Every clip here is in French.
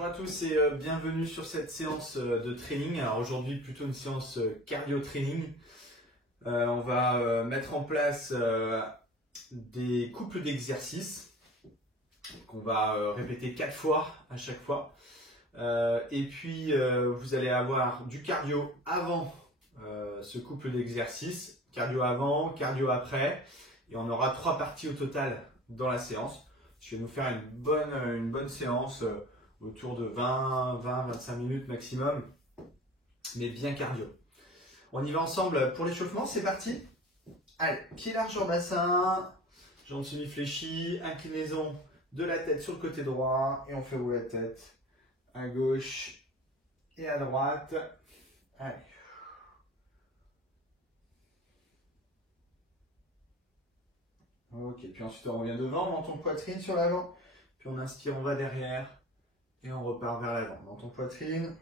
Bonjour à tous et bienvenue sur cette séance de training. Alors aujourd'hui plutôt une séance cardio training. On va mettre en place des couples d'exercices qu'on va répéter 4 fois à chaque fois. Et puis vous allez avoir du cardio avant ce couple d'exercices, cardio avant, cardio après, et on aura 3 parties au total dans la séance. Je vais nous faire une bonne séance autour de 20-25 minutes maximum, mais bien cardio. On y va ensemble pour l'échauffement, c'est parti. Allez, pied large en bassin, jambes semi-fléchies, inclinaison de la tête sur le côté droit, et on fait rouler la tête à gauche et à droite. Allez. Ok, puis ensuite on revient devant, menton poitrine sur l'avant, puis on inspire, on va derrière, et on repart vers l'avant. Menton poitrine,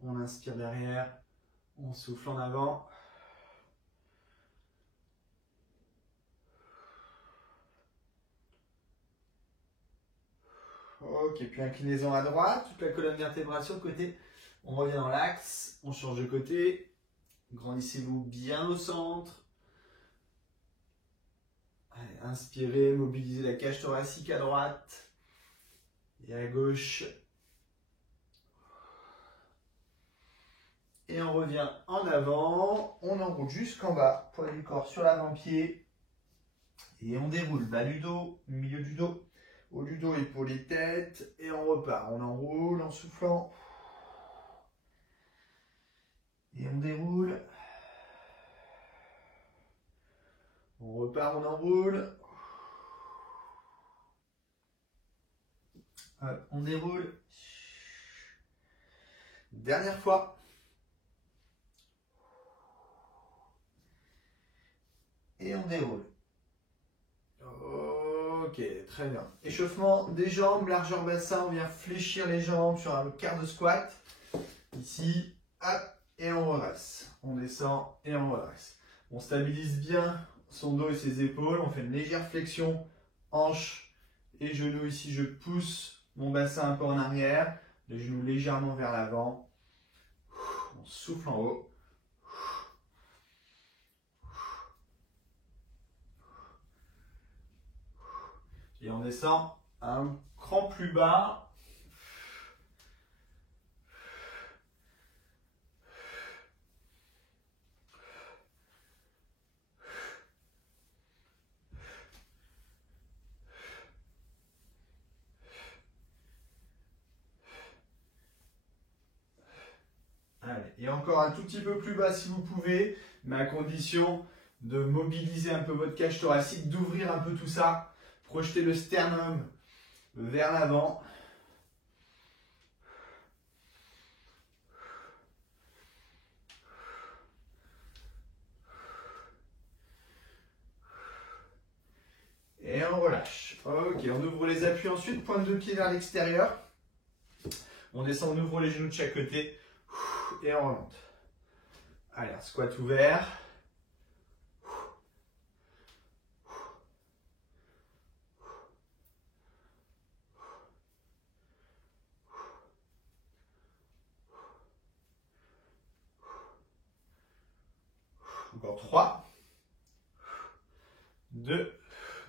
on inspire derrière, on souffle en avant. Ok, puis inclinaison à droite, toute la colonne vertébrale sur le côté. On revient dans l'axe, on change de côté. Grandissez-vous bien au centre. Allez, inspirez, mobilisez la cage thoracique à droite et à gauche. Et on revient en avant, on enroule jusqu'en bas, poids du corps sur l'avant-pied. Et on déroule, bas du dos, milieu du dos, haut du dos, épaules et tête. Et on repart, on enroule en soufflant. Et on déroule. On repart, on enroule. Hop, on déroule. Dernière fois. Et on déroule. Ok, très bien. Échauffement des jambes, largeur bassin, on vient fléchir les jambes sur un quart de squat. Ici, hop, et on redresse. On descend et on redresse. On stabilise bien son dos et ses épaules. On fait une légère flexion, hanches et genoux. Ici, je pousse mon bassin un peu en arrière, les genoux légèrement vers l'avant. On souffle en haut. Et on descend un cran plus bas. Allez, et encore un tout petit peu plus bas si vous pouvez, mais à condition de mobiliser un peu votre cage thoracique, d'ouvrir un peu tout ça. Projetez le sternum vers l'avant. Et on relâche. Ok, on ouvre les appuis ensuite, pointe de pied vers l'extérieur. On descend, on ouvre les genoux de chaque côté. Et on remonte. Allez, un squat ouvert. Encore 3. 2.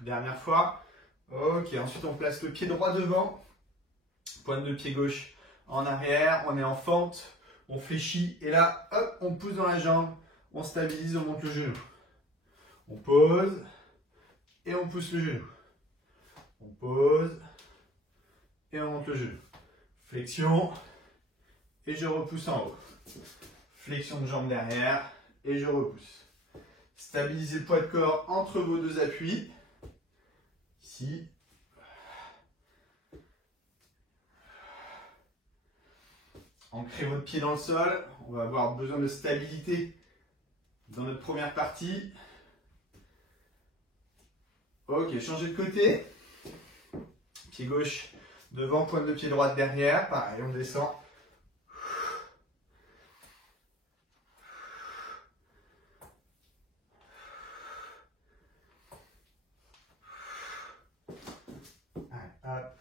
Dernière fois. Ok, ensuite on place le pied droit devant. Pointe de pied gauche en arrière. On est en fente. On fléchit. Et là, hop, on pousse dans la jambe. On stabilise, on monte le genou. On pose. Et on pousse le genou. On pose. Et on monte le genou. Flexion. Et je repousse en haut. Flexion de jambe derrière. Et je repousse. Stabilisez le poids de corps entre vos deux appuis. Ici. Ancrez votre pied dans le sol. On va avoir besoin de stabilité dans notre première partie. Ok, changez de côté. Pied gauche devant, pointe de pied droite derrière. Pareil, on descend. Allez, hop.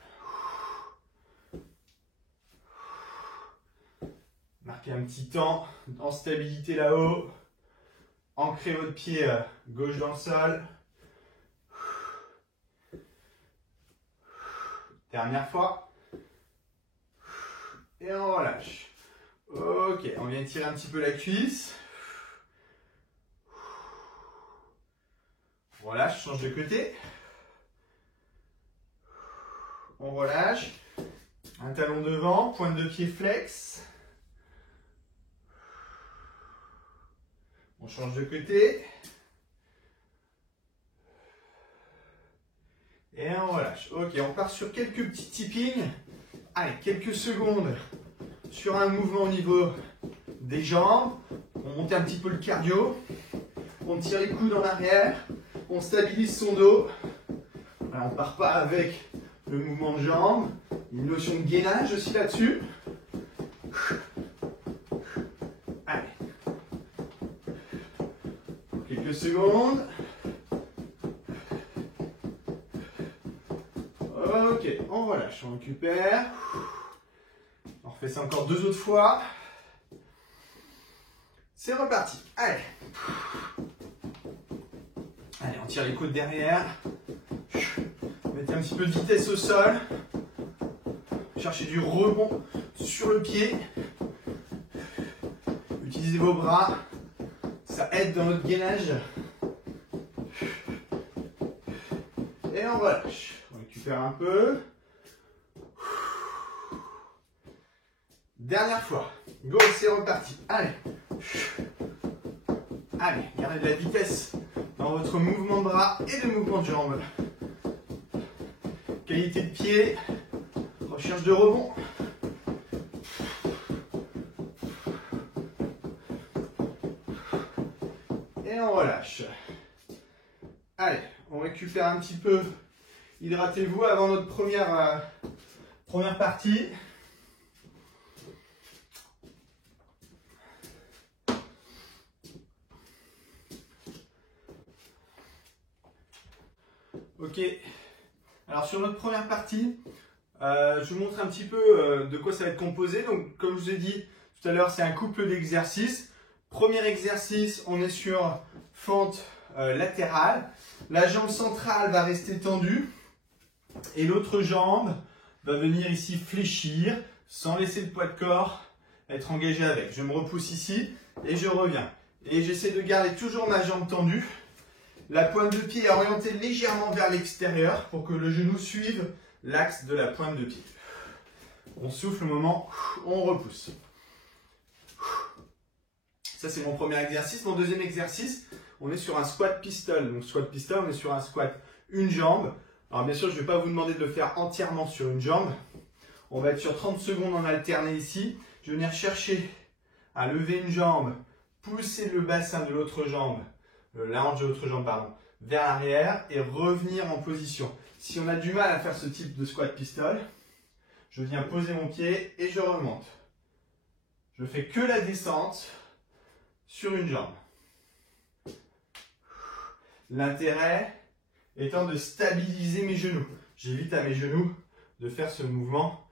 Marquez un petit temps en stabilité là-haut. Ancrez votre pied gauche dans le sol. Dernière fois. Et on relâche. Ok, on vient tirer un petit peu la cuisse. On relâche, change de côté. On relâche. Un talon devant, pointe de pied flex. On change de côté. Et on relâche. Ok, on part sur quelques petits tippings. Allez, quelques secondes sur un mouvement au niveau des jambes. On monte un petit peu le cardio. On tire les coudes en arrière. On stabilise son dos. Alors, on ne part pas avec le mouvement de jambes. Une notion de gainage aussi là-dessus. Allez. Quelques secondes. Ok, on relâche, on récupère. On refait ça encore 2 autres fois. C'est reparti. Allez. Allez, on tire les coudes derrière. Mettez un petit peu de vitesse au sol. Cherchez du rebond sur le pied. Utilisez vos bras. Ça aide dans notre gainage. Et on relâche. On récupère un peu. Dernière fois. Go, c'est reparti. Allez. Allez, gardez de la vitesse dans votre mouvement de bras et de mouvement de jambes. Qualité de pied. Recherche de rebond. Et on relâche. Allez, on récupère un petit peu. Hydratez-vous avant notre première partie. Ok. Alors sur notre première partie, je vous montre un petit peu de quoi ça va être composé. Donc comme je vous ai dit tout à l'heure, c'est un couple d'exercices. Premier exercice, on est sur fente latérale. La jambe centrale va rester tendue et l'autre jambe va venir ici fléchir sans laisser le poids de corps être engagé avec. Je me repousse ici et je reviens. Et j'essaie de garder toujours ma jambe tendue. La pointe de pied est orientée légèrement vers l'extérieur pour que le genou suive l'axe de la pointe de pied. On souffle au moment où on repousse. Ça, c'est mon premier exercice. Mon deuxième exercice, on est sur un squat pistol. Donc, squat pistol, on est sur un squat une jambe. Alors, bien sûr, je ne vais pas vous demander de le faire entièrement sur une jambe. On va être sur 30 secondes en alterné ici. Je vais venir chercher à lever une jambe, pousser le bassin de l'autre jambe, la hanche de l'autre jambe, pardon, vers l'arrière et revenir en position. Si on a du mal à faire ce type de squat pistol, je viens poser mon pied et je remonte. Je fais que la descente sur une jambe. L'intérêt étant de stabiliser mes genoux. J'évite à mes genoux de faire ce mouvement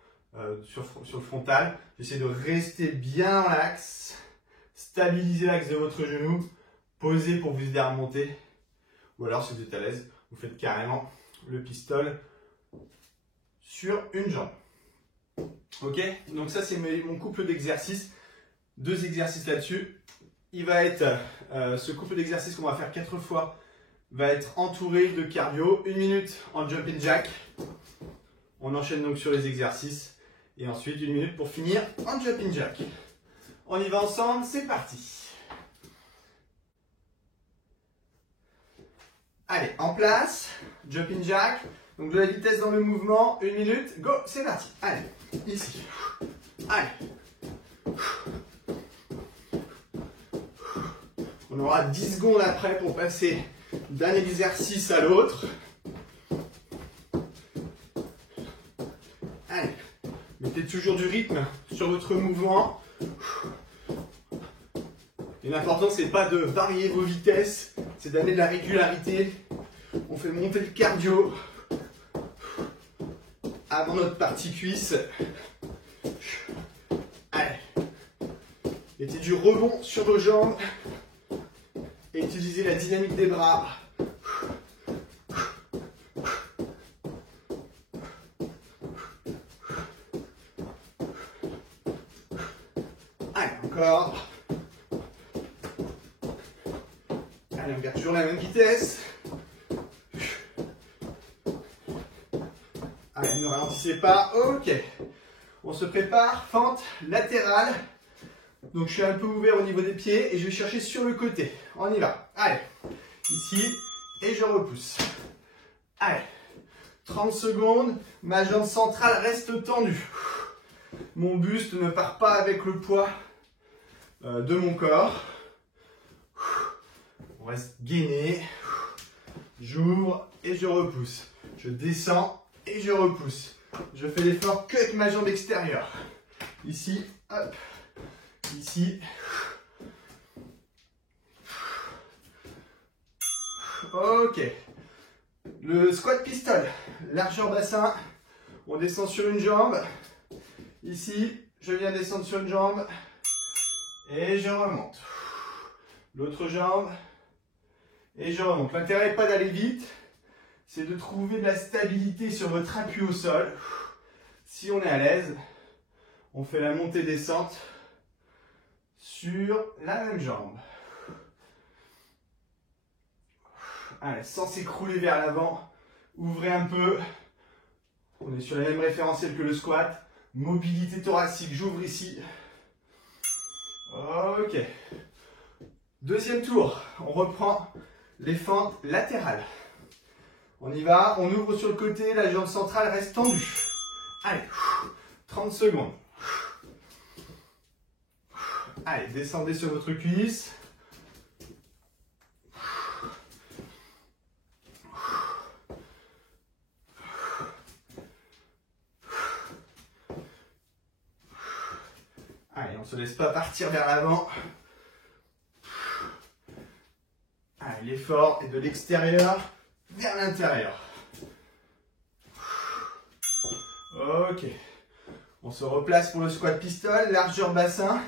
sur le frontal. J'essaie de rester bien dans l'axe, stabiliser l'axe de votre genou, poser pour vous aider à remonter. Ou alors, si vous êtes à l'aise, vous faites carrément le pistol sur une jambe. Ok, donc ça c'est mon couple d'exercices. 2 exercices là-dessus. Il va être, ce couple d'exercices qu'on va faire 4 fois, va être entouré de cardio. 1 minute en jumping jack. On enchaîne donc sur les exercices. Et ensuite 1 minute pour finir en jumping jack. On y va ensemble, c'est parti. Allez, en place, jumping jack. Donc de la vitesse dans le mouvement, 1 minute, go, c'est parti. Allez, ici. Allez. On aura 10 secondes après pour passer d'un exercice à l'autre. Allez, mettez toujours du rythme sur votre mouvement. Et l'important, c'est pas de varier vos vitesses, c'est d'amener de la régularité. On fait monter le cardio avant notre partie cuisse. Allez. Mettez du rebond sur vos jambes. Et utilisez la dynamique des bras. Allez, encore. Allez, on garde toujours la même vitesse. Allez, ne ralentissez pas. Ok. On se prépare. Fente latérale. Donc je suis un peu ouvert au niveau des pieds et je vais chercher sur le côté. On y va. Allez. Ici. Et je repousse. Allez. 30 secondes. Ma jambe centrale reste tendue. Mon buste ne part pas avec le poids de mon corps. On reste gainé. J'ouvre et je repousse. Je descends et je repousse. Je fais l'effort que avec ma jambe extérieure. Ici, hop. Ici. Ok. Le squat pistol. Largeur bassin. On descend sur une jambe. Ici, je viens descendre sur une jambe. Et je remonte. L'autre jambe. Et je remonte. L'intérêt n'est pas d'aller vite. C'est de trouver de la stabilité sur votre appui au sol. Si on est à l'aise, on fait la montée-descente sur la même jambe. Allez, sans s'écrouler vers l'avant, ouvrez un peu. On est sur la même référentielle que le squat. Mobilité thoracique, j'ouvre ici. Ok. Deuxième tour, on reprend les fentes latérales. On y va, on ouvre sur le côté, la jambe centrale reste tendue. Allez, 30 secondes. Allez, descendez sur votre cuisse. Allez, on ne se laisse pas partir vers l'avant. Allez, l'effort est de l'extérieur vers l'intérieur. Ok. On se replace pour le squat pistol, largeur bassin.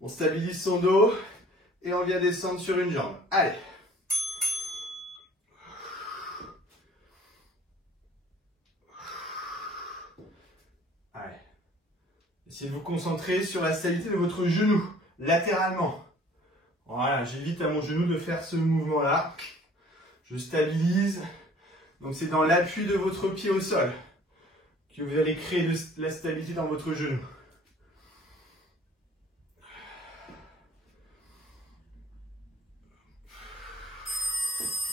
On stabilise son dos et on vient descendre sur une jambe. Allez. Allez. Essayez de vous concentrer sur la stabilité de votre genou, latéralement. Voilà, j'évite à mon genou de faire ce mouvement-là. Je stabilise. Donc c'est dans l'appui de votre pied au sol que vous allez créer de la stabilité dans votre genou.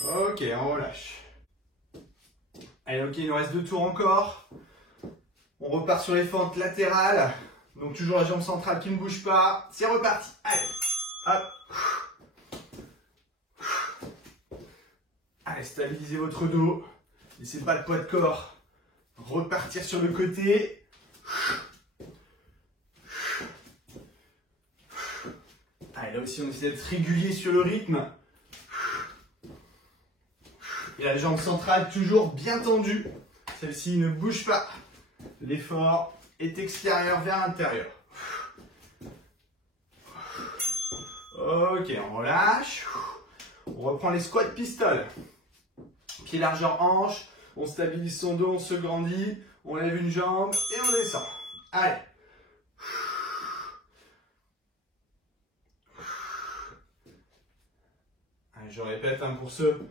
Ok, on relâche. Allez, ok, il nous reste 2 tours encore. On repart sur les fentes latérales. Donc toujours la jambe centrale qui ne bouge pas. C'est reparti. Allez, hop. Allez, stabilisez votre dos. Laissez pas le poids de corps repartir sur le côté. Allez, là aussi on essaie d'être régulier sur le rythme. Et la jambe centrale toujours bien tendue. Celle-ci ne bouge pas. L'effort est extérieur vers l'intérieur. Ok, on relâche. On reprend les squats pistoles. Pied largeur hanche. On stabilise son dos, on se grandit. On lève une jambe et on descend. Allez. Allez, je répète, hein, pour ceux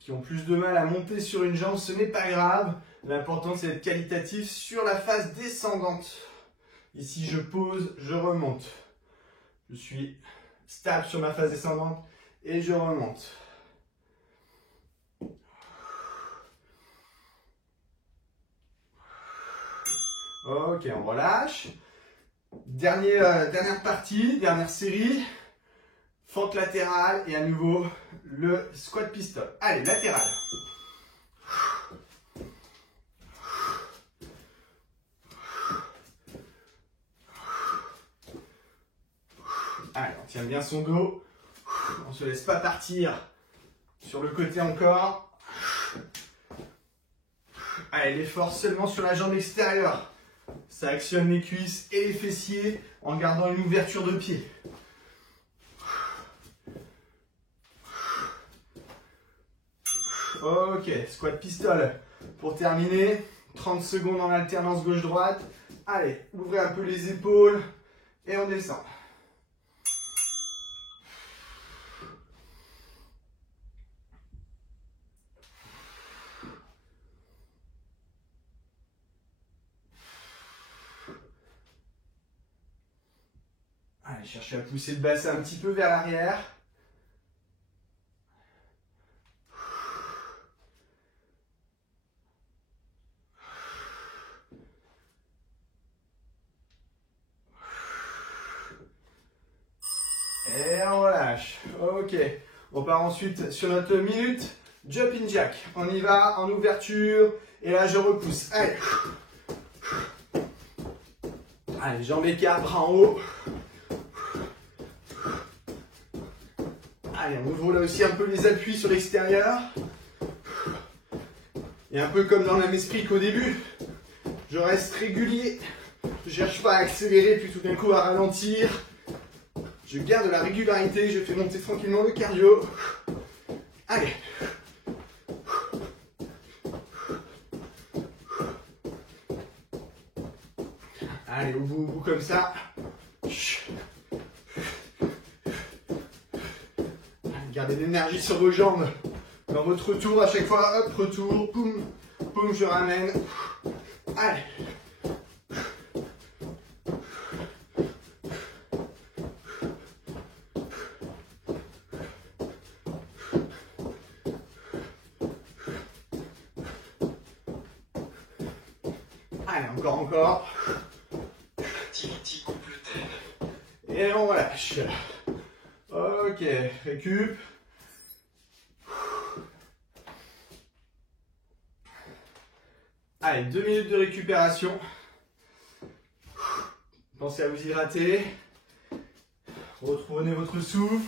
qui ont plus de mal à monter sur une jambe, ce n'est pas grave. L'important, c'est d'être qualitatif sur la phase descendante. Ici, je pose, je remonte. Je suis stable sur ma phase descendante et je remonte. Ok, on relâche. Dernière partie, dernière série. Fente latérale et à nouveau le squat pistol. Allez, latéral. Allez, on tient bien son dos. On ne se laisse pas partir sur le côté encore. Allez, l'effort seulement sur la jambe extérieure. Ça actionne les cuisses et les fessiers en gardant une ouverture de pied. Ok, squat pistol. Pour terminer, 30 secondes en alternance gauche-droite. Allez, ouvrez un peu les épaules et on descend. Allez, cherchez à pousser le bassin un petit peu vers l'arrière. Et on relâche. Ok. On part ensuite sur notre minute jumping jack. On y va en ouverture. Et là, je repousse. Allez. Allez, jambes écartes, bras en haut. Allez, on ouvre là aussi un peu les appuis sur l'extérieur. Et un peu comme dans le même esprit qu'au début, je reste régulier. Je ne cherche pas à accélérer puis tout d'un coup à ralentir. Je garde la régularité, je fais monter tranquillement le cardio. Allez. Allez, au bout comme ça. Gardez l'énergie sur vos jambes. Dans votre retour, à chaque fois, hop, retour, poum, poum, je ramène. Allez. Allez, encore. Activity completed. Et on relâche. Ok, récup. Allez, 2 minutes de récupération. Pensez à vous hydrater. Retrouvez votre souffle.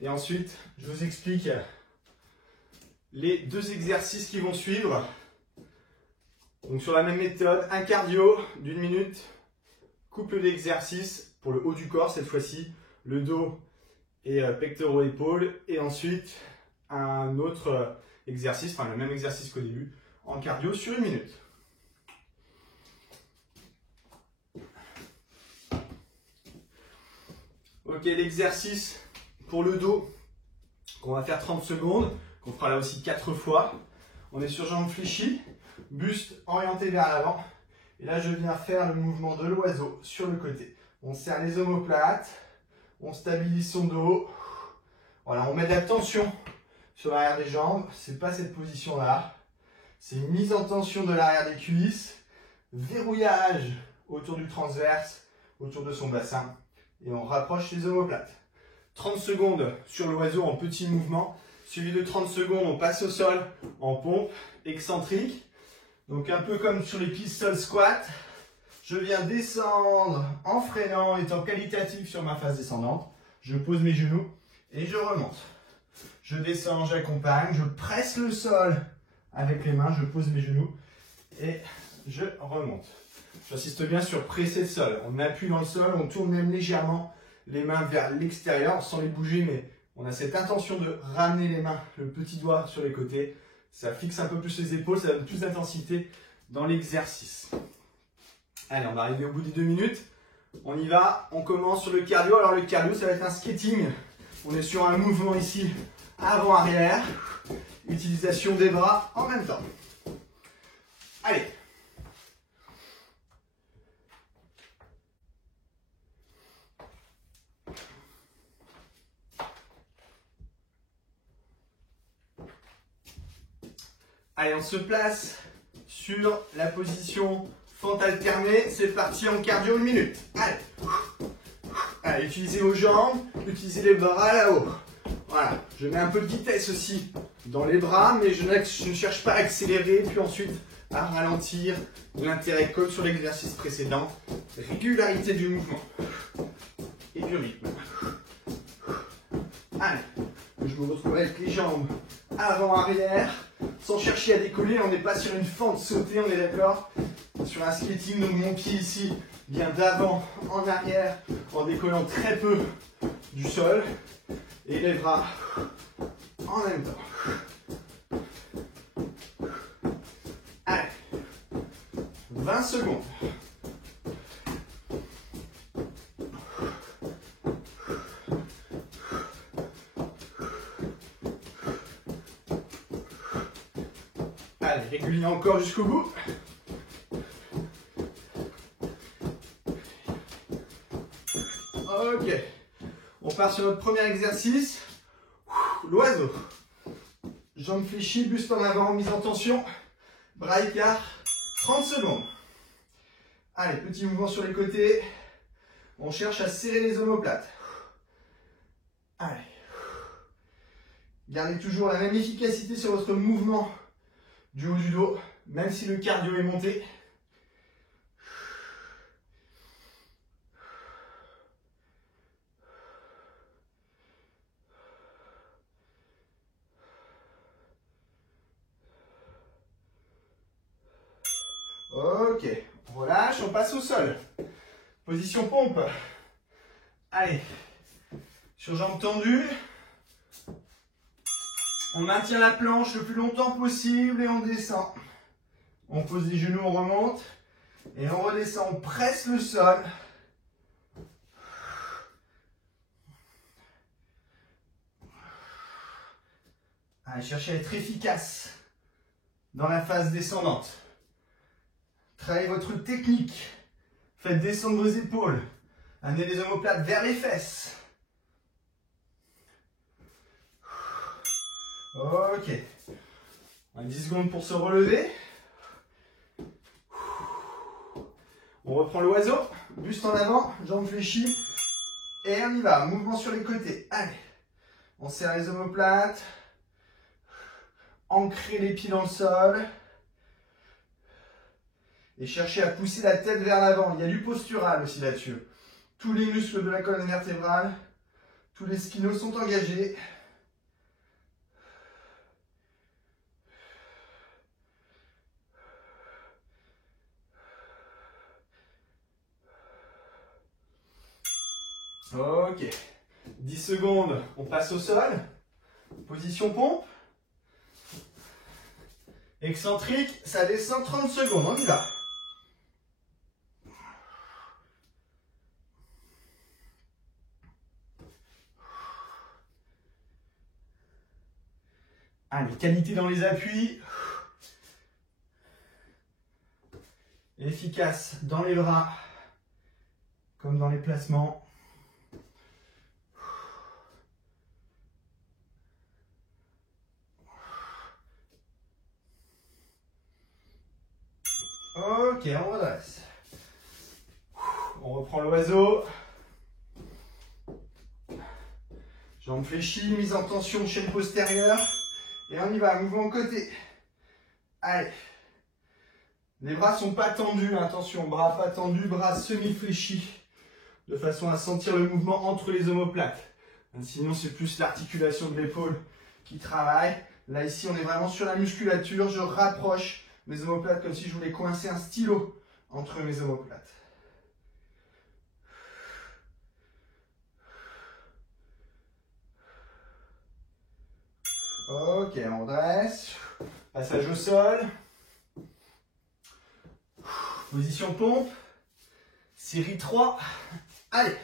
Et ensuite, je vous explique les 2 exercices qui vont suivre. Donc sur la même méthode, un cardio d'1 minute, couple d'exercices pour le haut du corps cette fois-ci, le dos et pectoraux épaules, et ensuite un autre exercice, enfin le même exercice qu'au début, en cardio sur 1 minute. Ok, l'exercice pour le dos, qu'on va faire 30 secondes, qu'on fera là aussi 4 fois. On est sur jambes fléchies, buste orienté vers l'avant. Et là, je viens faire le mouvement de l'oiseau sur le côté. On serre les omoplates, on stabilise son dos. Voilà, on met de la tension sur l'arrière des jambes. C'est pas cette position-là. C'est une mise en tension de l'arrière des cuisses, verrouillage autour du transverse, autour de son bassin. Et on rapproche les omoplates. 30 secondes sur l'oiseau en petit mouvement. Suivi de 30 secondes, on passe au sol en pompe excentrique. Donc un peu comme sur les pistol squats. Je viens descendre en freinant, étant qualitatif sur ma phase descendante. Je pose mes genoux et je remonte. Je descends, j'accompagne, je presse le sol avec les mains, je pose mes genoux et je remonte. J'insiste bien sur presser le sol. On appuie dans le sol, on tourne même légèrement les mains vers l'extérieur sans les bouger, mais on a cette intention de ramener les mains, le petit doigt sur les côtés. Ça fixe un peu plus les épaules, ça donne plus d'intensité dans l'exercice. Allez, on va arriver au bout des 2 minutes. On y va, on commence sur le cardio. Alors le cardio, ça va être un skating. On est sur un mouvement ici, avant-arrière. Utilisation des bras en même temps. Allez. Allez, on se place sur la position fente alternée. C'est parti en cardio 1 minute. Allez. Allez, utilisez vos jambes, utilisez les bras là-haut. Voilà, je mets un peu de vitesse aussi dans les bras, mais je ne cherche pas à accélérer, puis ensuite à ralentir. L'intérêt comme sur l'exercice précédent. Régularité du mouvement et du rythme. Allez, je me retrouve avec les jambes avant-arrière, sans chercher à décoller. On n'est pas sur une fente sautée, on est d'accord? Sur un skating, donc mon pied ici vient d'avant en arrière en décollant très peu du sol et les bras en même temps. Allez, 20 secondes. Allez, régulier encore jusqu'au bout. Ok, on part sur notre premier exercice. L'oiseau. Jambes fléchies, buste en avant, mise en tension. Bras écart, 30 secondes. Allez, petit mouvement sur les côtés. On cherche à serrer les omoplates. Allez. Gardez toujours la même efficacité sur votre mouvement du haut du dos, même si le cardio est monté. Ok, on relâche, on passe au sol. Position pompe. Allez, sur jambes tendues. On maintient la planche le plus longtemps possible et on descend. On pose les genoux, on remonte. Et on redescend, on presse le sol. Allez, cherchez à être efficace dans la phase descendante. Travaillez votre technique. Faites descendre vos épaules. Amenez les omoplates vers les fesses. Ok. On a 10 secondes pour se relever. On reprend l'oiseau. Buste en avant, jambes fléchies. Et on y va. Mouvement sur les côtés. Allez. On serre les omoplates. Ancrez les pieds dans le sol. Et cherchez à pousser la tête vers l'avant. Il y a du postural aussi là-dessus. Tous les muscles de la colonne vertébrale, tous les squinos sont engagés. Ok. 10 secondes, on passe au sol. Position pompe. Excentrique, ça descend 30 secondes, on y va. Allez, qualité dans les appuis. Efficace dans les bras, comme dans les placements. Ok, on redresse. On reprend l'oiseau. Jambes fléchies, mise en tension, chaîne postérieure. Et on y va, mouvement côté. Allez. Les bras sont pas tendus, attention, bras pas tendus, bras semi-fléchis. De façon à sentir le mouvement entre les omoplates. Sinon, c'est plus l'articulation de l'épaule qui travaille. Là, ici, on est vraiment sur la musculature. Je rapproche mes omoplates comme si je voulais coincer un stylo entre mes omoplates. Ok, on dresse. Passage au sol. Position pompe. Série 3. Allez.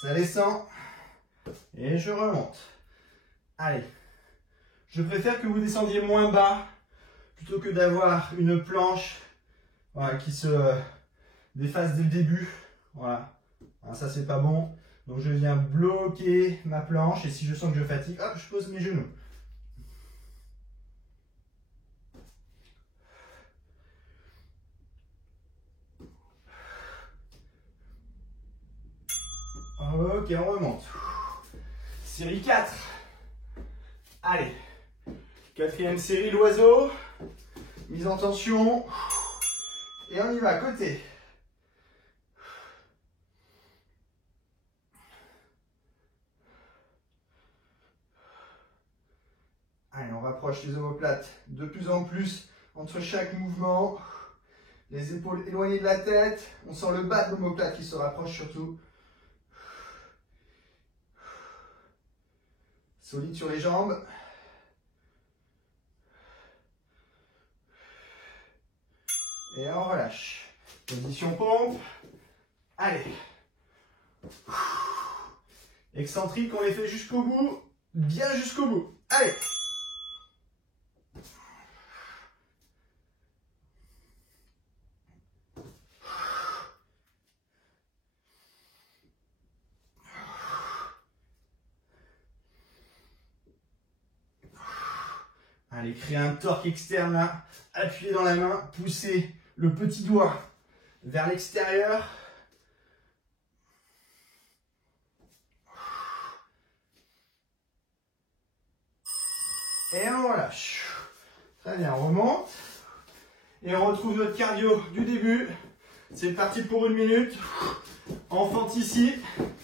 Ça descend. Et je remonte. Allez. Je préfère que vous descendiez moins bas plutôt que d'avoir une planche, voilà, qui se déface dès le début. Voilà. Alors ça, c'est pas bon. Donc je viens bloquer ma planche et si je sens que je fatigue, hop, je pose mes genoux. Ok, on remonte. Série 4. Allez. Quatrième série, l'oiseau. Mise en tension. Et on y va, côté. Allez, on rapproche les omoplates de plus en plus entre chaque mouvement. Les épaules éloignées de la tête. On sent le bas de l'omoplate qui se rapproche surtout. Solide sur les jambes. Et on relâche. Position pompe. Allez. Excentrique, on les fait jusqu'au bout. Bien jusqu'au bout. Allez. Allez, créer un torque externe là. Appuyez dans la main. Poussez le petit doigt vers l'extérieur. Et on relâche. Très bien, on remonte. Et on retrouve notre cardio du début. C'est parti pour 1 minute. Enfant ici.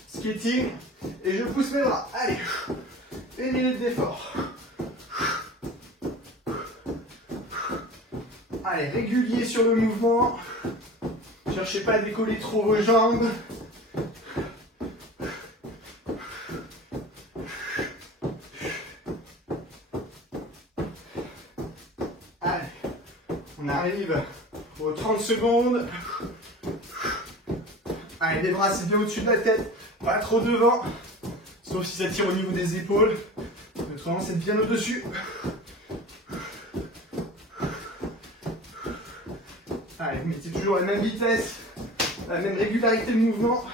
Skating. Et je pousse mes bras. Allez. 1 minute d'effort. Allez, régulier sur le mouvement. Cherchez pas à décoller trop vos jambes. Allez, on arrive aux 30 secondes. Allez, les bras c'est bien au-dessus de la tête, pas trop devant. Sauf si ça tire au niveau des épaules. Autrement c'est bien au-dessus. Allez, mettez toujours la même vitesse, la même régularité de mouvement.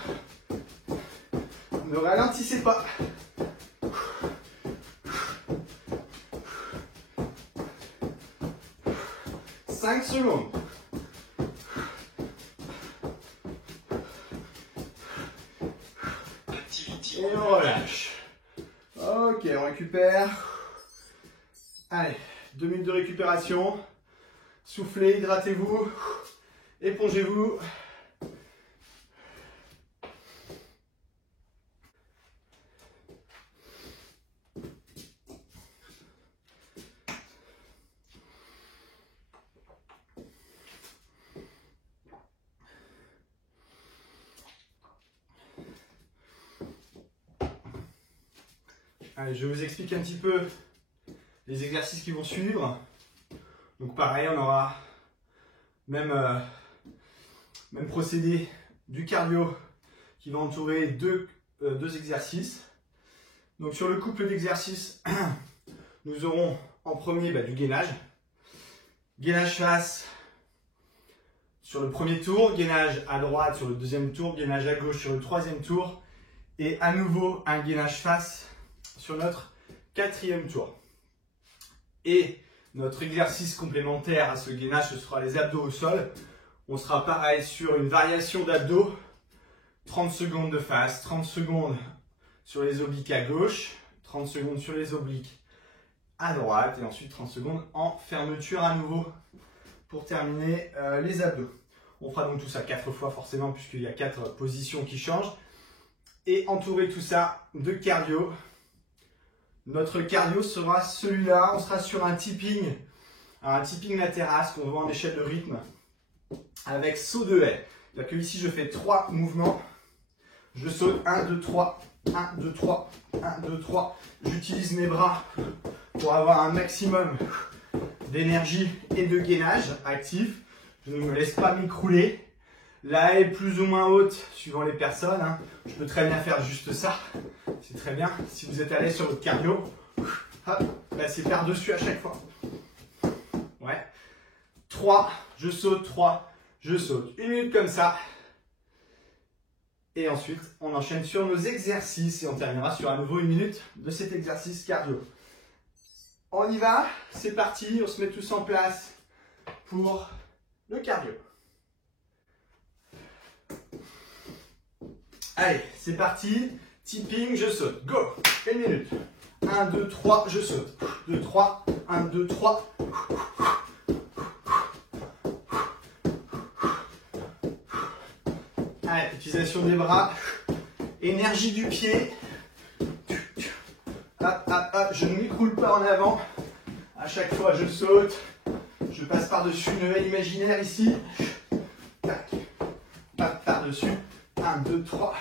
Ne ralentissez pas. « 5 secondes. Et on relâche. Ok, on récupère. Allez, 2 minutes de récupération. Soufflez, hydratez-vous, épongez-vous. Allez, je vous explique un petit peu les exercices qui vont suivre. Donc pareil, on aura même procédé du cardio qui va entourer deux exercices. Donc sur le couple d'exercices, nous aurons en premier du gainage. Gainage face sur le premier tour, gainage à droite sur le deuxième tour, gainage à gauche sur le troisième tour et à nouveau un gainage face sur notre quatrième tour. Et notre exercice complémentaire à ce gainage, ce sera les abdos au sol. On sera pareil sur une variation d'abdos. 30 secondes de face, 30 secondes sur les obliques à gauche, 30 secondes sur les obliques à droite et ensuite 30 secondes en fermeture à nouveau pour terminer les abdos. On fera donc tout ça 4 fois forcément puisqu'il y a 4 positions qui changent. Et entourer tout ça de cardio. Notre cardio sera celui-là, on sera sur un tipping latéral, ce qu'on voit en échelle de rythme, avec saut de haie. C'est-à-dire que ici je fais 3 mouvements, je saute 1, 2, 3, 1, 2, 3, 1, 2, 3. J'utilise mes bras pour avoir un maximum d'énergie et de gainage actif. Je ne me laisse pas m'écrouler. La haie est plus ou moins haute suivant les personnes. Je peux très bien faire juste ça. C'est très bien. Si vous êtes à l'aise sur votre cardio, c'est par-dessus à chaque fois. Ouais. 3, je saute, 3, je saute. 1 minute comme ça. Et ensuite, on enchaîne sur nos exercices et on terminera sur à nouveau 1 minute de cet exercice cardio. On y va, c'est parti, on se met tous en place pour le cardio. Allez, c'est parti. Tipping, je saute. Go. 1 minute. 1, 2, 3, je saute. 2, 3. 1, 2, 3. Allez, utilisation des bras. Énergie du pied. Hop, hop, hop. Je ne m'écroule pas en avant. À chaque fois, je saute. Je passe par-dessus une haie imaginaire ici. Tac. Par-dessus. 1, 2, 3.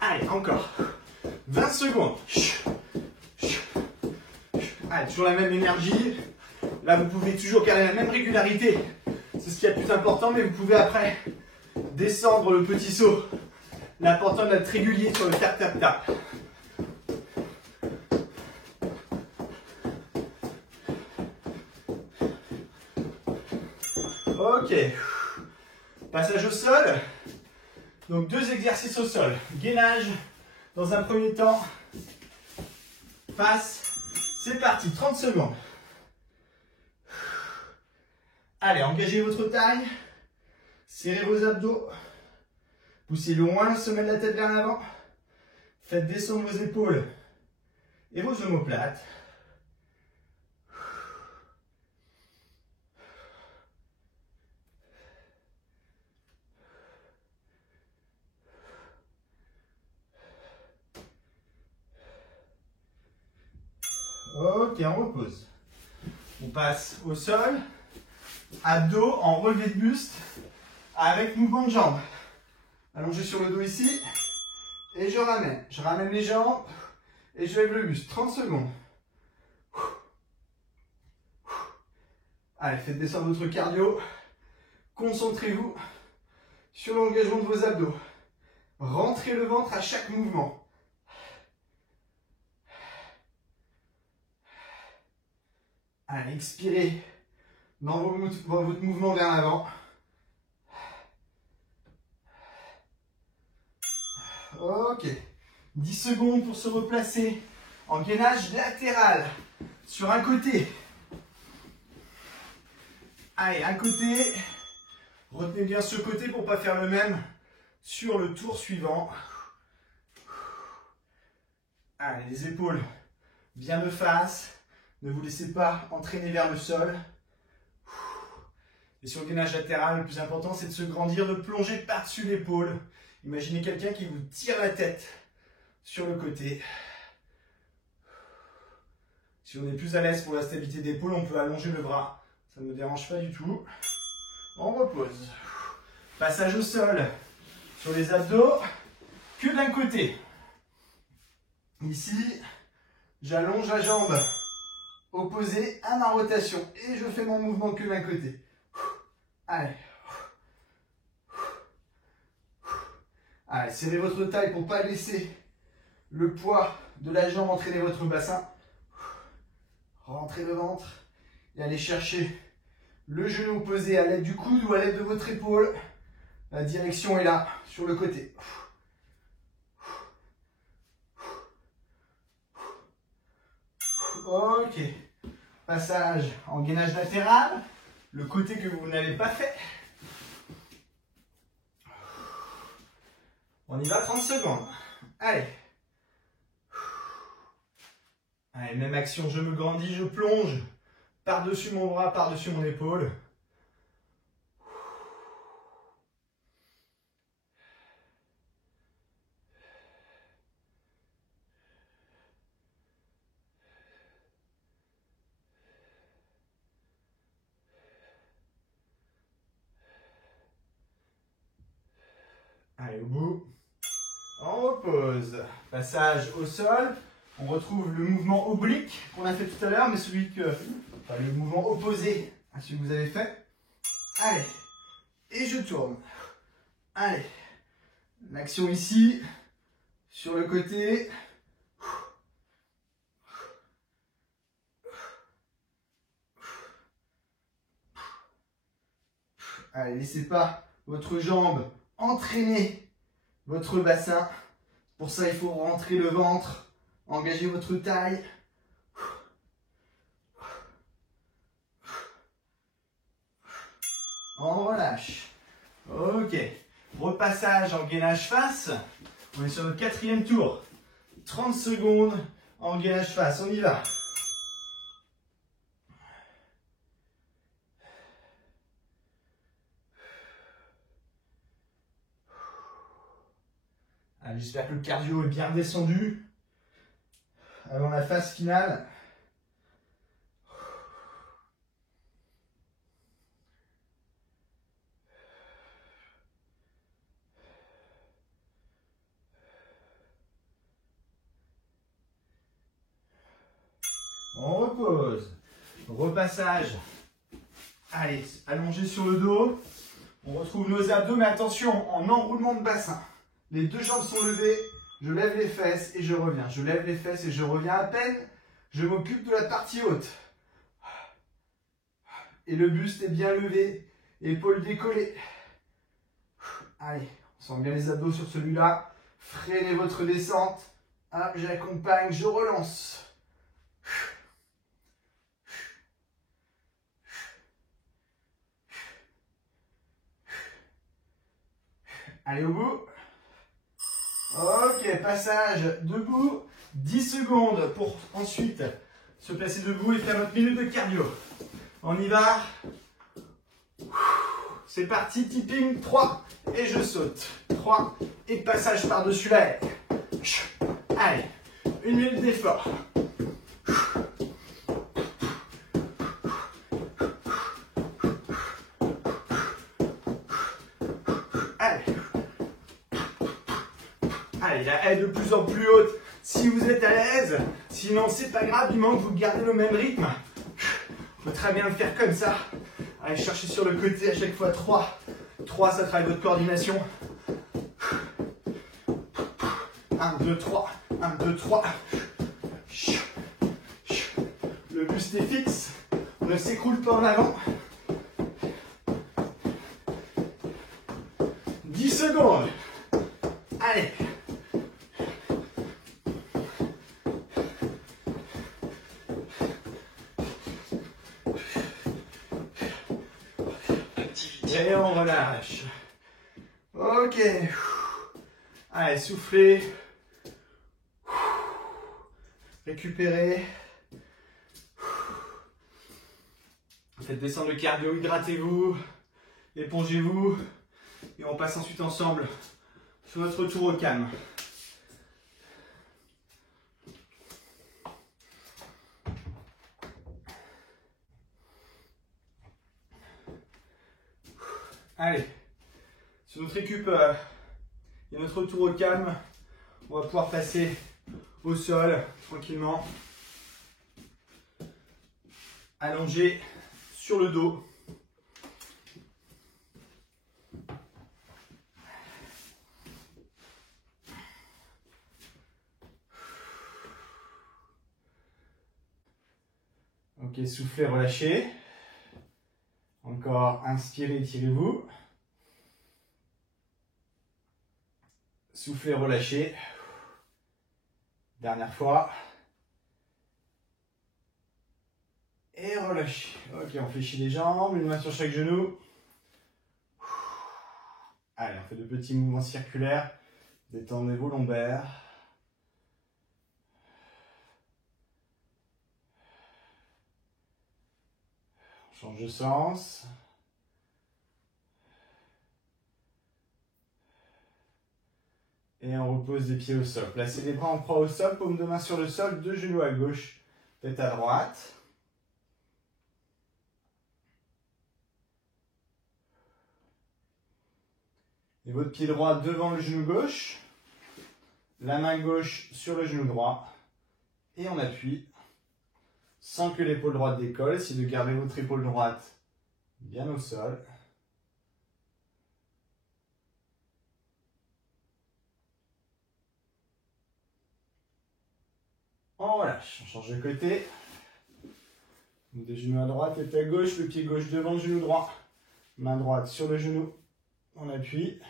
Allez, encore. 20 secondes. Allez, toujours la même énergie. Là, vous pouvez toujours garder la même régularité. C'est ce qui est le plus important, mais vous pouvez après descendre le petit saut. L'important d'être régulier sur le tap-tap-tap. Ok. Passage au sol. Donc 2 exercices au sol. Gainage dans un premier temps. Passe. C'est parti, 30 secondes. Allez, engagez votre taille. Serrez vos abdos. Poussez loin le sommet de la tête vers l'avant. Faites descendre vos épaules et vos omoplates. Ok, on repose. On passe au sol. Abdos en relevé de buste avec mouvement de jambes. Allongé sur le dos ici. Et je ramène. Je ramène les jambes et je lève le buste. 30 secondes. Allez, faites descendre votre cardio. Concentrez-vous sur l'engagement de vos abdos. Rentrez le ventre à chaque mouvement. Allez, expirez dans votre mouvement vers l'avant. Ok. 10 secondes pour se replacer en gainage latéral sur un côté. Allez, un côté. Retenez bien ce côté pour ne pas faire le même sur le tour suivant. Allez, les épaules bien de face. Ne vous laissez pas entraîner vers le sol. Et sur le gainage latéral, le plus important, c'est de se grandir, de plonger par-dessus l'épaule. Imaginez quelqu'un qui vous tire la tête sur le côté. Si on est plus à l'aise pour la stabilité d'épaule, on peut allonger le bras. Ça ne me dérange pas du tout. On repose. Passage au sol. Sur les abdos, que d'un côté. Ici, j'allonge la jambe opposée à ma rotation. Et je fais mon mouvement que d'un côté. Allez. Allez, serrez votre taille pour ne pas laisser le poids de la jambe entraîner votre bassin. Rentrez le ventre et allez chercher le genou opposé à l'aide du coude ou à l'aide de votre épaule. La direction est là, sur le côté. Ok. Passage en gainage latéral. Le côté que vous n'avez pas fait. On y va, 30 secondes. Allez. Allez, même action, je me grandis, je plonge par-dessus mon bras, par-dessus mon épaule. Allez, au bout. On repose. Passage au sol. On retrouve le mouvement oblique qu'on a fait tout à l'heure, mais le mouvement opposé à celui que vous avez fait. Allez. Et je tourne. Allez. L'action ici. Sur le côté. Allez, laissez pas votre jambe entraîner votre bassin. Pour ça, il faut rentrer le ventre, engager votre taille. On relâche. Ok. Repassage en gainage face. On est sur notre 4e tour. 30 secondes en gainage face. On y va. Allez, j'espère que le cardio est bien descendu avant la phase finale. On repose. Repassage. Allez, allongé sur le dos. On retrouve nos abdos, mais attention, en enroulement de bassin. Les deux jambes sont levées. Je lève les fesses et je reviens. Je lève les fesses et je reviens à peine. Je m'occupe de la partie haute. Et le buste est bien levé. Épaules décollées. Allez, on sent bien les abdos sur celui-là. Freinez votre descente. Hop, j'accompagne, je relance. Allez au bout. Ok, passage debout. 10 secondes pour ensuite se placer debout et faire notre minute de cardio. On y va. C'est parti, tipping, 3. Et je saute. 3. Et passage par-dessus l'air. Allez, une minute d'effort. Allez, la haie de plus en plus haute si vous êtes à l'aise. Sinon, c'est pas grave, du moment que vous gardez le même rythme. On peut très bien le faire comme ça. Allez, cherchez sur le côté à chaque fois 3. 3, ça travaille votre coordination. 1, 2, 3. 1, 2, 3. Le buste est fixe. On ne s'écroule pas en avant. 10 secondes. Allez. Et on relâche. Ok. Allez, soufflez. Récupérez. Faites descendre le cardio, hydratez-vous. Épongez-vous. Et on passe ensuite ensemble sur notre retour au calme. Allez, sur notre récup et notre retour au calme, on va pouvoir passer au sol tranquillement, allongé sur le dos. Ok, soufflez, relâchez. Encore, inspirez, tirez-vous. Soufflez, relâchez. Dernière fois. Et relâchez. Ok, on fléchit les jambes, une main sur chaque genou. Allez, on fait de petits mouvements circulaires. Détendez vos lombaires. On change de sens. Et on repose les pieds au sol. Placez les bras en croix au sol, paume de main sur le sol, deux genoux à gauche, tête à droite. Et votre pied droit devant le genou gauche. La main gauche sur le genou droit. Et on appuie sans que l'épaule droite décolle. Essayez de garder votre épaule droite bien au sol. On relâche, on change de côté. Deux genoux à droite, tête à gauche, le pied gauche devant le genou droit. Main droite sur le genou, on appuie.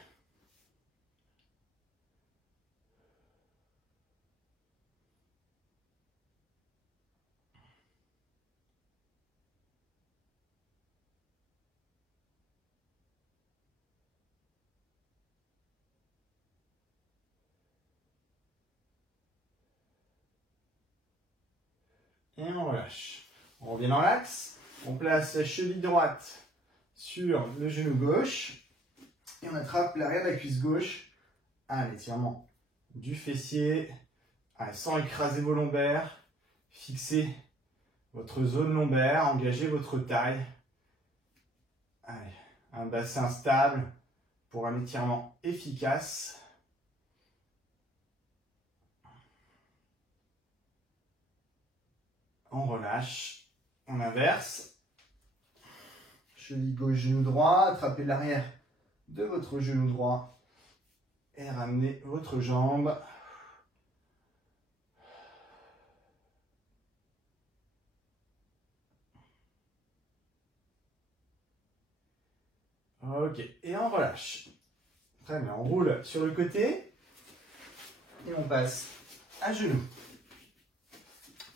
Et on relâche. On revient dans l'axe. On place la cheville droite sur le genou gauche. Et on attrape l'arrière de la cuisse gauche. Allez, étirement du fessier, sans écraser vos lombaires. Fixez votre zone lombaire, engagez votre taille. Allez, un bassin stable pour un étirement efficace. On relâche, on inverse. Cheville gauche, genou droit, attrapez l'arrière de votre genou droit et ramenez votre jambe. Ok, et on relâche. Très bien, on roule sur le côté et on passe à genoux.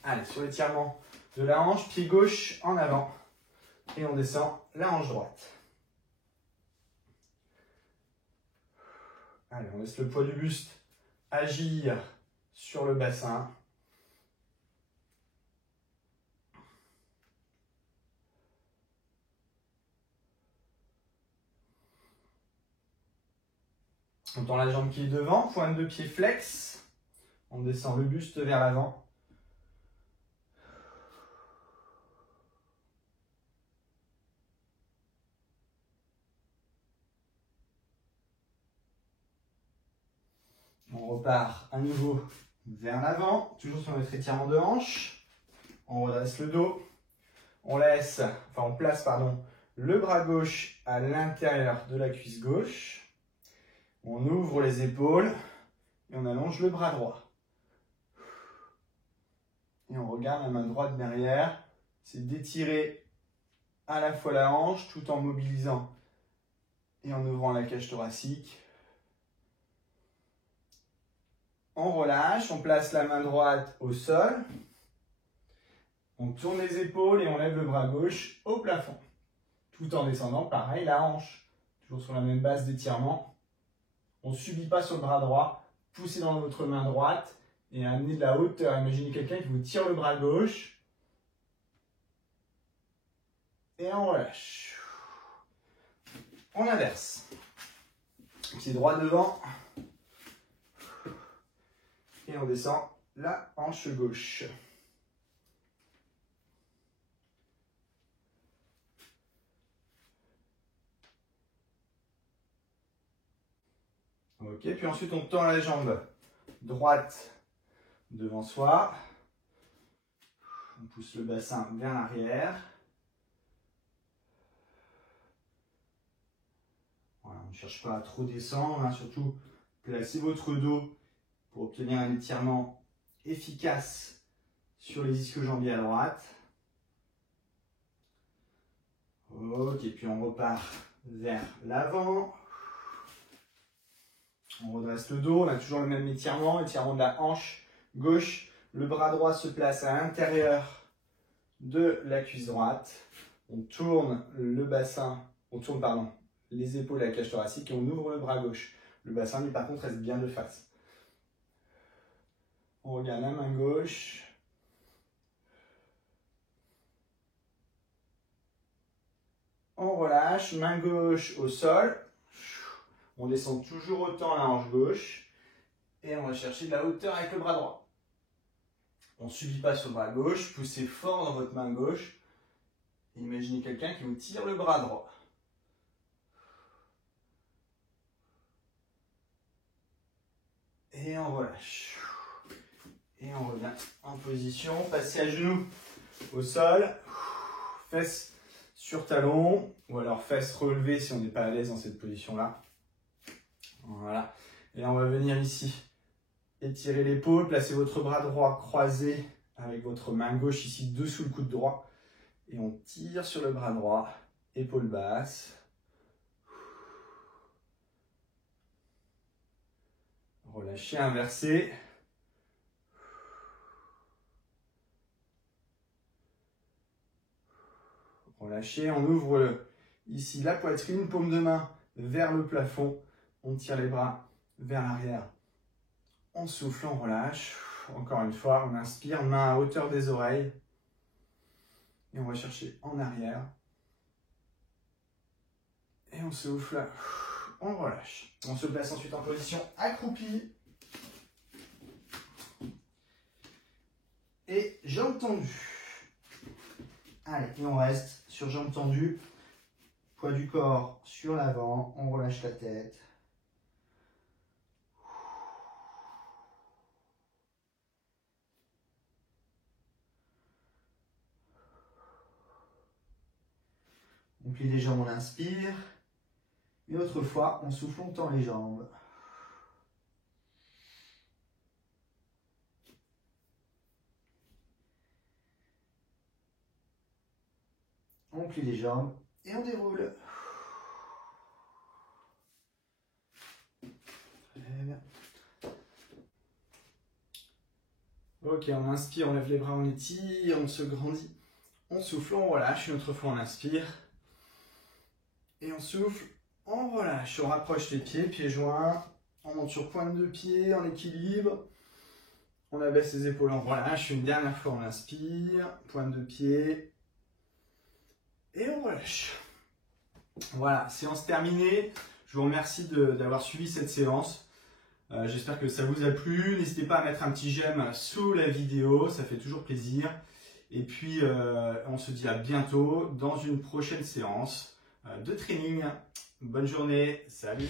Allez, sur l'étirement de la hanche, pied gauche en avant et on descend la hanche droite. Allez, on laisse le poids du buste agir sur le bassin. On tend la jambe qui est devant, pointe de pied flex. On descend le buste vers l'avant. On repart à nouveau vers l'avant, toujours sur notre étirement de hanche. On redresse le dos. On laisse, on place le bras gauche à l'intérieur de la cuisse gauche. On ouvre les épaules et on allonge le bras droit. Et on regarde la main droite derrière. C'est d'étirer à la fois la hanche tout en mobilisant et en ouvrant la cage thoracique. On relâche, on place la main droite au sol. On tourne les épaules et on lève le bras gauche au plafond. Tout en descendant, pareil, la hanche. Toujours sur la même base d'étirement. On ne subit pas sur le bras droit. Poussez dans votre main droite et amenez de la hauteur. Imaginez quelqu'un qui vous tire le bras gauche. Et on relâche. On inverse. Pied droit devant. Et on descend la hanche gauche. Ok, puis ensuite on tend la jambe droite devant soi. On pousse le bassin vers l'arrière. Voilà, on ne cherche pas à trop descendre, hein, surtout placez votre dos pour obtenir un étirement efficace sur les ischio-jambiers à droite. Ok, puis on repart vers l'avant. On redresse le dos, on a toujours le même étirement de la hanche gauche. Le bras droit se place à l'intérieur de la cuisse droite. On tourne le bassin, les épaules à la cage thoracique et on ouvre le bras gauche. Le bassin, lui, par contre, reste bien de face. On regarde la main gauche. On relâche, main gauche au sol. On descend toujours autant la hanche gauche. Et on va chercher de la hauteur avec le bras droit. On ne subit pas sur le bras gauche. Poussez fort dans votre main gauche. Imaginez quelqu'un qui vous tire le bras droit. Et on relâche. Et on revient en position. Passez à genoux au sol. Fesses sur talons. Ou alors fesses relevées si on n'est pas à l'aise dans cette position-là. Voilà. Et on va venir ici. Étirez l'épaule. Placez votre bras droit croisé avec votre main gauche ici dessous le coude droit. Et on tire sur le bras droit. Épaule basse. Relâchez, inversez. Relâchez, on ouvre ici la poitrine, paume de main vers le plafond. On tire les bras vers l'arrière. On souffle, on relâche. Encore une fois, on inspire, main à hauteur des oreilles. Et on va chercher en arrière. Et on souffle, on relâche. On se place ensuite en position accroupie. et jambes tendues. Allez, et on reste sur jambes tendues. Poids du corps sur l'avant, on relâche la tête. On plie les jambes, on inspire. Une autre fois, on souffle, on tend les jambes. On plie les jambes et on déroule. Très bien. Ok, on inspire, on lève les bras, on étire, on se grandit. On souffle, on relâche. Une autre fois, on inspire. Et on souffle, on relâche. On rapproche les pieds, pieds joints. On monte sur pointe de pied, en équilibre. On abaisse les épaules, on relâche. Une dernière fois, on inspire. Pointe de pied. Et on relâche. Voilà, séance terminée. Je vous remercie d'avoir suivi cette séance. J'espère que ça vous a plu. N'hésitez pas à mettre un petit j'aime sous la vidéo, ça fait toujours plaisir. Et puis, on se dit à bientôt dans une prochaine séance de training. Bonne journée, salut!